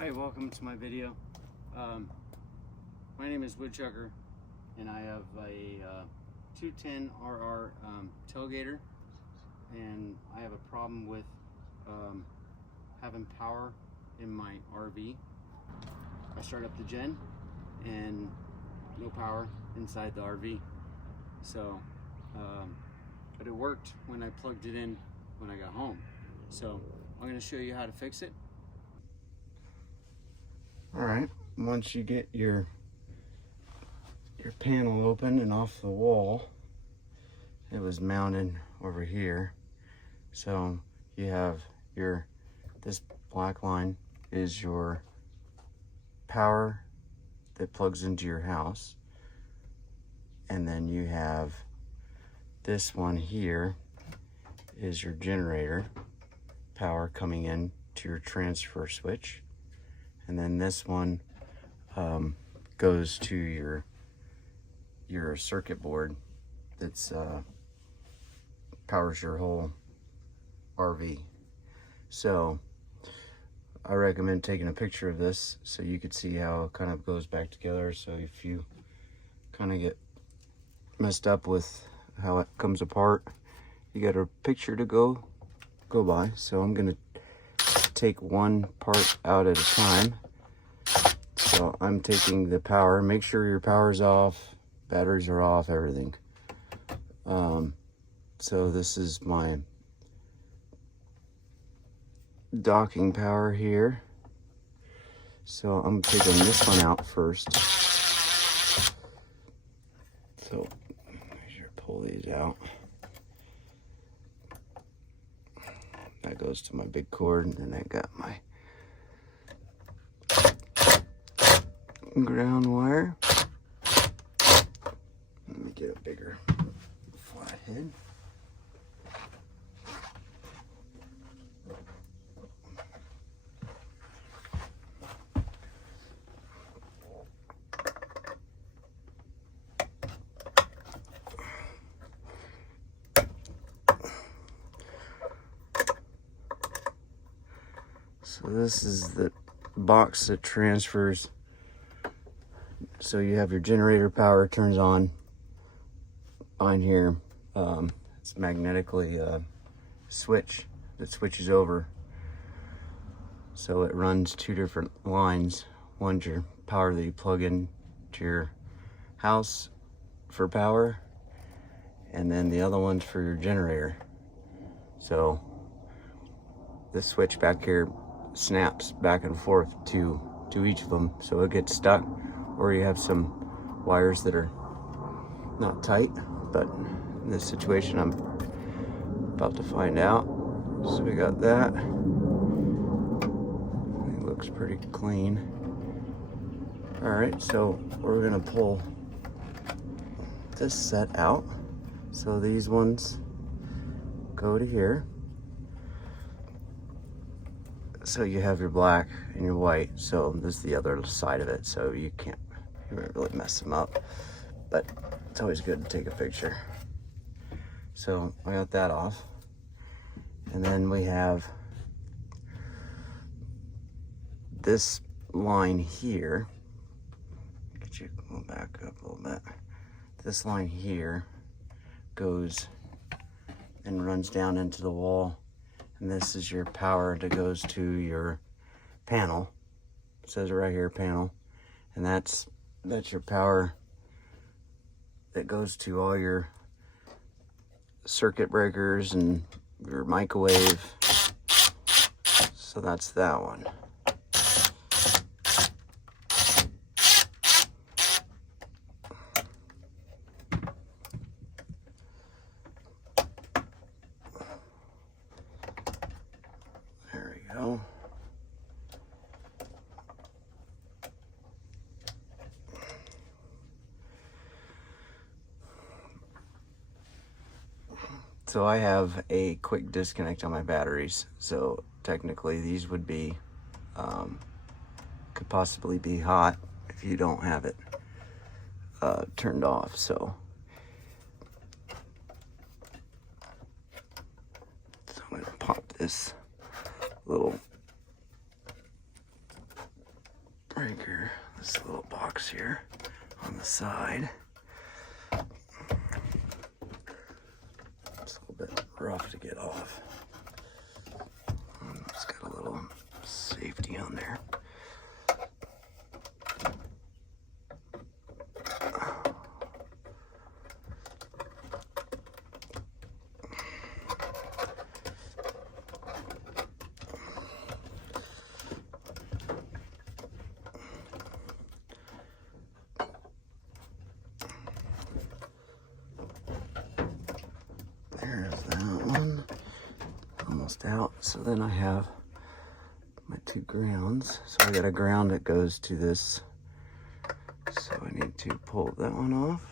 Hi, welcome to my video. My name is Woodchucker, and I have a 210RR tailgater, and I have a problem with having power in my RV. I start up the gen and no power inside the RV. So, but it worked when I plugged it in when I got home. So I'm going to show you how to fix it. All right, once you get your panel open and off the wall, it was mounted over here. So you have this black line is your power that plugs into your house, and then you have this one here is your generator power coming in to your transfer switch. And then this one goes to your circuit board that's powers your whole RV. So I recommend taking a picture of this so you could see how it kind of goes back together. So if you kind of get messed up with how it comes apart, you got a picture to go by. So I'm gonna take one part out at a time. So I'm taking the power. Make sure your power's off, batteries are off, everything. So this is my docking power here. So I'm taking this one out first. So make sure to pull these out. That goes to my big cord, and then I got my ground wire. Let me get a bigger flathead. So this is the box that transfers. So you have your generator power turns on here. It's magnetically switch that switches over. So it runs two different lines. One's your power that you plug in to your house for power, and then the other one's for your generator. So this switch back here snaps back and forth to each of them, so it gets stuck, or you have some wires that are not tight. But in this situation, I'm about to find out. So we got that. It looks pretty clean. All right, so we're gonna pull this set out. So these ones go to here. So you have your black and your white. So this is the other side of it, so you can't really mess them up, but it's always good to take a picture. So I got that off, and then we have this line here. Get you go back up a little bit. This line here goes and runs down into the wall. And this is your power that goes to your panel. It says it right here, panel. And that's your power that goes to all your circuit breakers and your microwave. So that's that one. Go. So I have a quick disconnect on my batteries. So technically these would be, could possibly be hot if you don't have it turned off. So I'm gonna pop this little breaker, this little box here on the side. It's a little bit rough to get off. It's got a little safety on there. There's that one, almost out. So then I have my two grounds. So I got a ground that goes to this. So I need to pull that one off.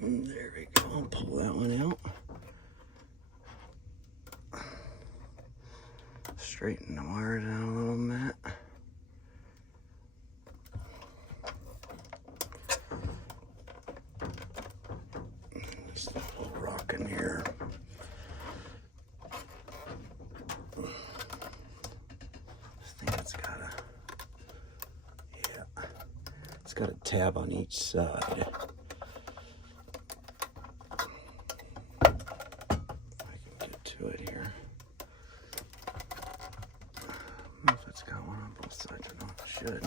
And there we go, I'll pull that one out. Straighten the wires out a little bit. There's a little rock in here. I think it's got it's got a tab on each side. To it here. I don't know if it's got one on both sides or not. It should.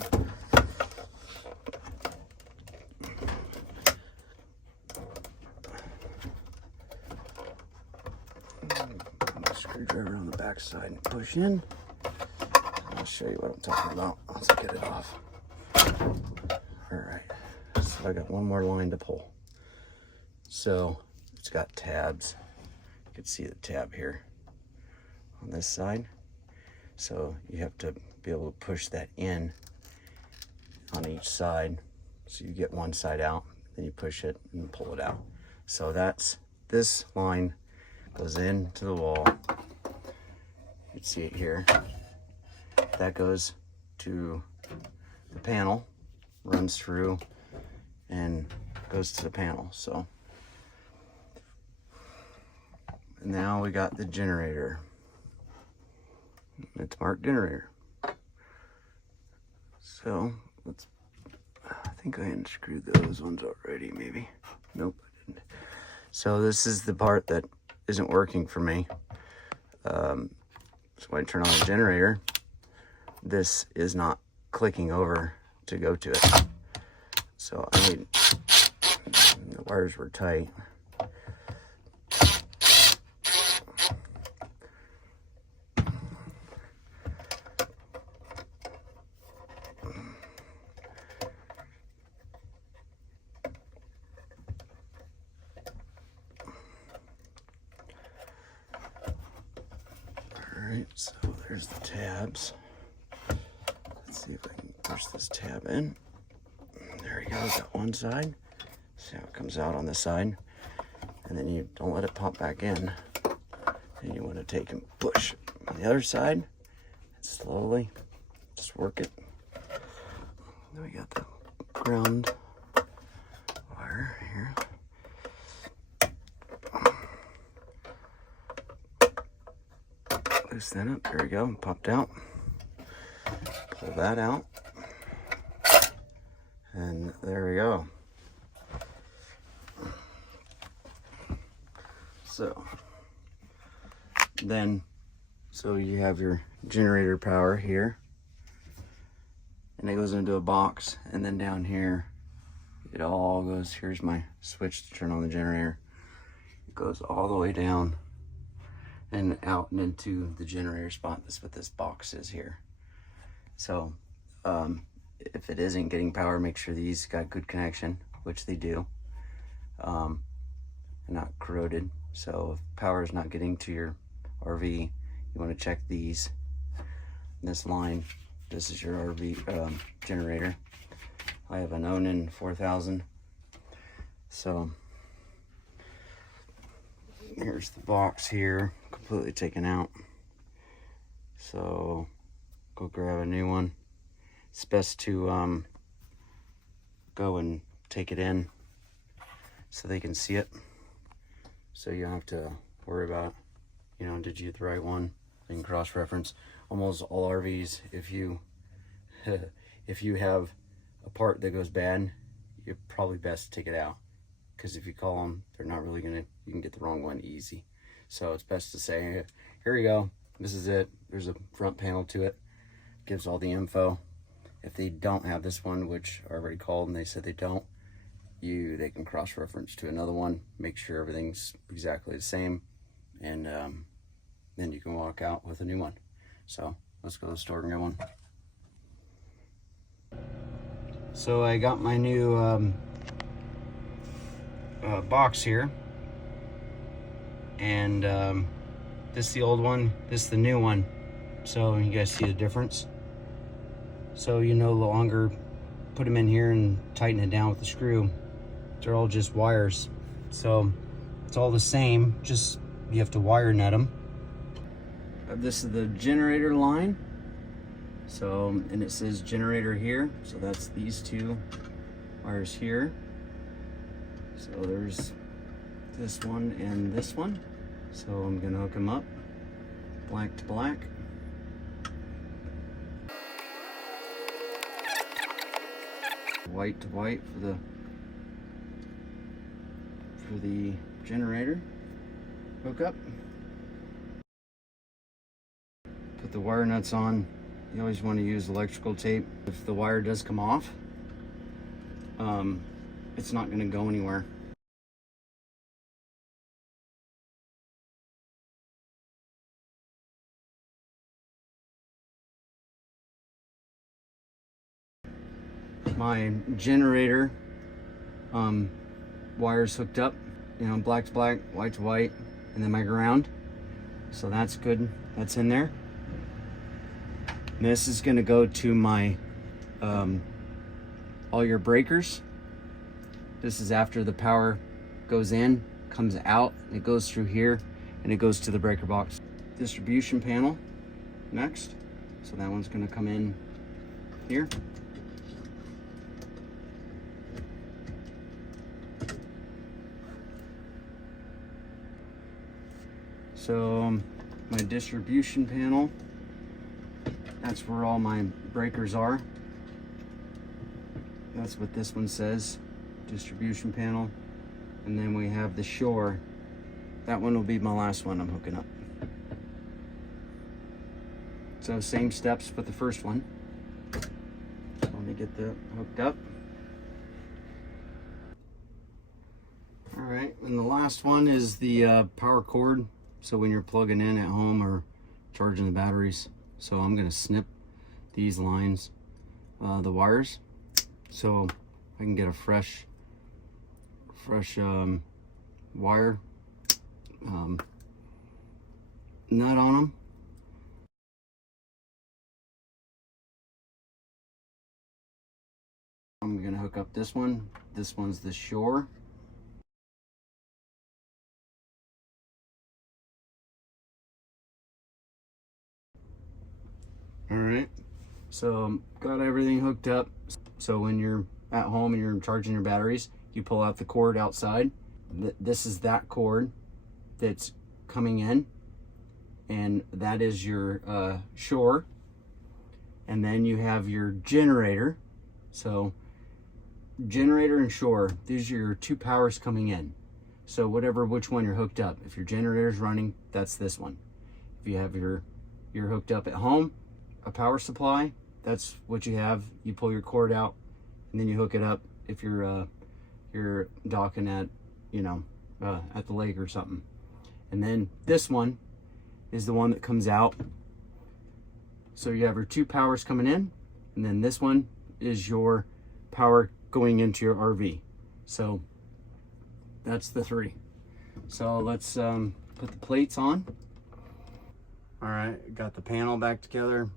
Put my screwdriver on the back side and push in. I'll show you what I'm talking about once I get it off. Alright, so I got one more line to pull. So it's got tabs. You can see the tab here on this side. So you have to be able to push that in on each side. So you get one side out, then you push it and pull it out. So this line goes into the wall. You can see it here. That goes to the panel, runs through and goes to the panel. So now we got the generator. It's marked generator. So I think I unscrewed those ones already, maybe. Nope, I didn't. So this is the part that isn't working for me. So when I turn on the generator, this is not clicking over to go to it. So I need, the wires were tight. Alright, so there's the tabs. Let's see if I can push this tab in. There we go, got one side. See how it comes out on this side. And then you don't let it pop back in. And you want to take and push on the other side. And slowly just work it. Then we got the ground wire here. Loosen that up, there we go, popped out. Pull that out. And there we go. So you have your generator power here, and it goes into a box, and then down here it all goes, here's my switch to turn on the generator. It goes all the way down and out and into the generator spot. That's what this box is here. So if it isn't getting power, make sure these got good connection, which they do, and not corroded. So if power is not getting to your RV, you want to check these. This line, this is your RV generator. I have an Onan 4000. So here's the box here, completely taken out. So go grab a new one. It's best to go and take it in so they can see it. So you don't have to worry about, you know, did you get the right one? You can cross-reference. Almost all RVs, if you if you have a part that goes bad, you're probably best to take it out, because if you call them, they're not really gonna, you can get the wrong one easy. So it's best to say, here you go, this is it. There's a front panel to it, gives all the info. If they don't have this one, which I already called and they said they don't, they can cross-reference to another one, make sure everything's exactly the same, and then you can walk out with a new one. So let's go to the store and get one. So I got my new box here, and this is the old one, this is the new one. So you guys see the difference? So you no longer put them in here and tighten it down with the screw. They're all just wires. So it's all the same, just you have to wire nut them. This is the generator line. So, and it says generator here. So that's these two wires here. So there's this one and this one. So I'm gonna hook them up, black to black. White to white for the generator hookup. Put the wire nuts on. You always want to use electrical tape. If the wire does come off, it's not going to go anywhere. My generator wires hooked up, you know, black to black, white to white, and then my ground. So that's good, that's in there. And this is going to go to my all your breakers. This is after the power goes in, comes out, it goes through here, and it goes to the breaker box. Distribution panel next. So that one's going to come in here. So my distribution panel, that's where all my breakers are. That's what this one says, distribution panel. And then we have the shore. That one will be my last one I'm hooking up. So same steps with the first one. Let me get that hooked up. All right, and the last one is the power cord. So when you're plugging in at home or charging the batteries. So I'm gonna snip these lines, the wires, so I can get a fresh wire nut on them. I'm gonna hook up this one. This one's the shore. All right, so got everything hooked up. So when you're at home and you're charging your batteries, you pull out the cord outside. This is that cord that's coming in, and that is your shore. And then you have your generator. So generator and shore, these are your two powers coming in. So which one you're hooked up. If your generator's running, that's this one. If you have you're hooked up at home, a power supply, that's what you have. You pull your cord out and then you hook it up if you're docking at, you know, at the lake or something. And then this one is the one that comes out. So you have your two powers coming in, and then this one is your power going into your RV. So that's the three. So let's put the plates on. All right, got the panel back together.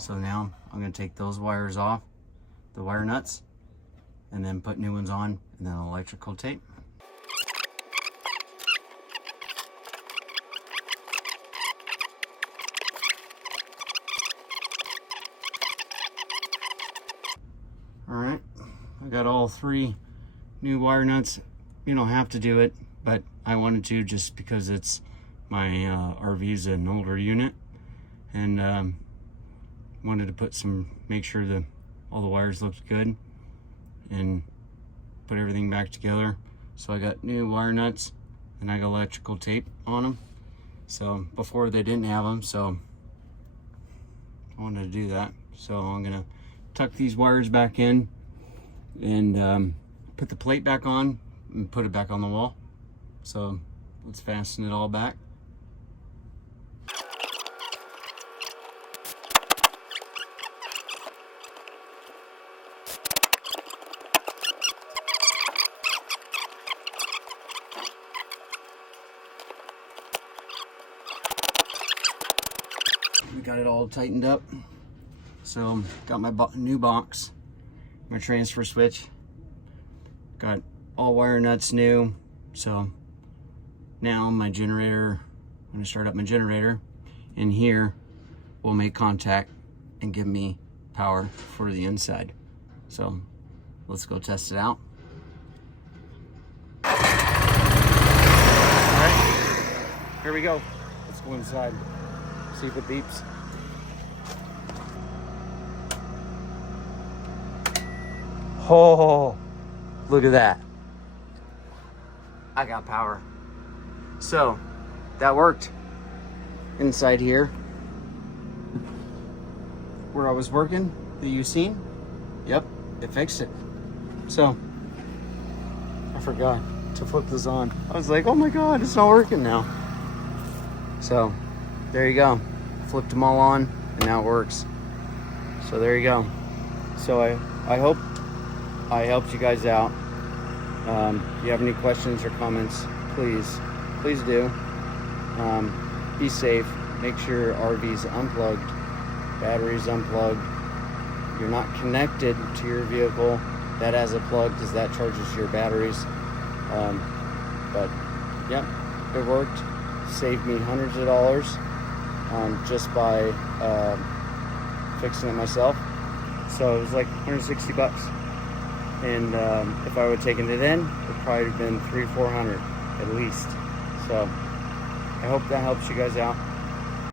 So now I'm gonna take those wires off, the wire nuts, and then put new ones on, and then electrical tape. All right, I got all 3 new wire nuts. You don't have to do it, but I wanted to just because it's my RV's an older unit, and wanted to make sure that all the wires looked good and put everything back together. So I got new wire nuts and I got electrical tape on them. So before they didn't have them, so I wanted to do that. So I'm gonna tuck these wires back in and put the plate back on and put it back on the wall. So let's fasten it all back. We got it all tightened up. So got my new box, my transfer switch, got all wire nuts new. So now my generator, I'm gonna start up my generator, and here will make contact and give me power for the inside. So let's go test it out. All right, here we go. Let's go inside, see if it beeps. Oh, look at that. I got power. So that worked. Inside here, where I was working, that you seen, yep, it fixed it. So I forgot to flip this on. I was like, oh my God, it's not working now. So there you go. Flipped them all on and now it works. So there you go. So I hope I helped you guys out. If you have any questions or comments, please do. Be safe. Make sure your RV's unplugged, batteries unplugged. You're not connected to your vehicle that has a plug because that charges your batteries. But yeah, it worked. Saved me hundreds of dollars just by fixing it myself. So it was like 160 bucks. And if I would have taken it in, it would probably have been $300-400 at least. So I hope that helps you guys out.